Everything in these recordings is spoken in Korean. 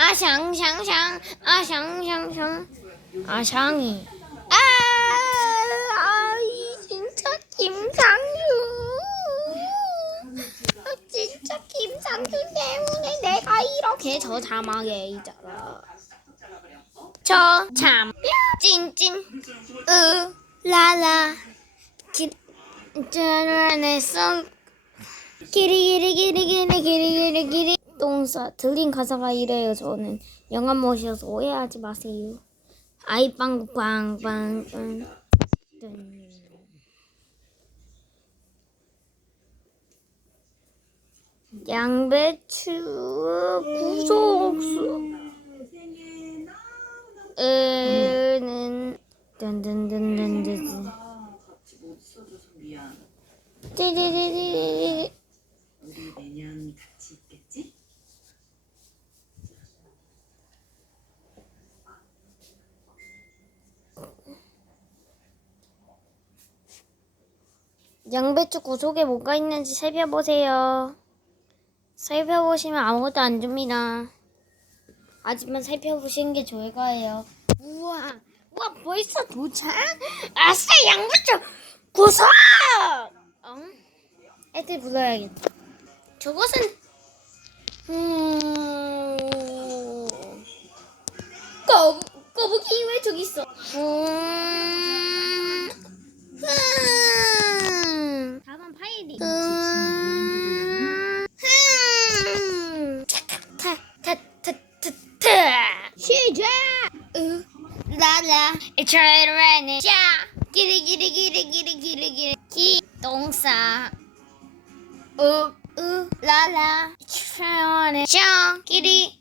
아샹샹샹. 아샹샹샹. 아샹이. 아 아이 진짜 김상규. 아, 진짜 김상규 때문에 내가 이렇게 저 자막에 있잖아. 저참. 찐찐. 으 라라. 기 짜라네서 기리 기리 기리 기리 기리 기리 똥싸 들린 가사가 이래요. 저는 영화 모셔서 오해하지 마세요. 아이 빵 빵빵빵. 양배추 구속수. 에는 든든든든든. 미안 내년 같이 있겠지? 양배추 구속에 뭐가 있는지 살펴보세요. 살펴보시면 아무것도 안 줍니다. 하지만 살펴보시는 게 좋을 거예요. 우와, 우와 벌써 도착? 아싸 양배추 구속! 응? 애들 불러야겠다. 저것은 음 거북 거북이 왜 저기 있어? 음... 흠. 다음 파일이. 음. 흠. 타타타타타. 시작. 으. 라라. It's raining. 자. 기리기리기리기리기리기리. 기동사. 으. 으. 라라. It's raining. 자. 기리.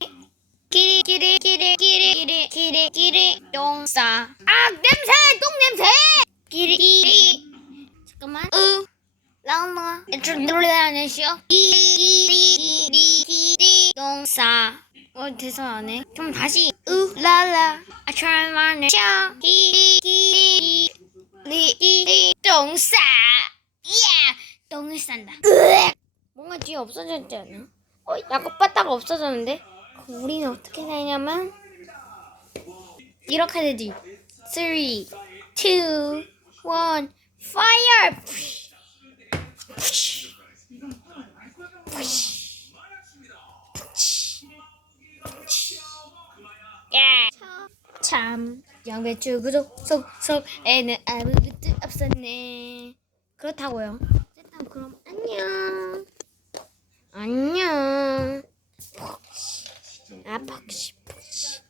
기리 기리 기리 기리 기리 기리 기리 동사 아 냄새 똥 냄새 기리 기리 잠깐만 으 라마 노래하는 쇼 기리 기리 기리 동사 어 대사 안해 좀 다시 으 라라 기리 기리 동사 예 똥을 싼다. 으악 뭔가 뒤에 없어졌지 않아? 어 야구 빠따가 없어졌는데? 우리는 어떻게 되냐면 이렇게 되지. 3 2 1 fire 참. 양배추 구독 속속에는 아무것도 없었네. 그렇다고요. 일단 그럼 안녕. 안녕. 아 퍽시 퍽시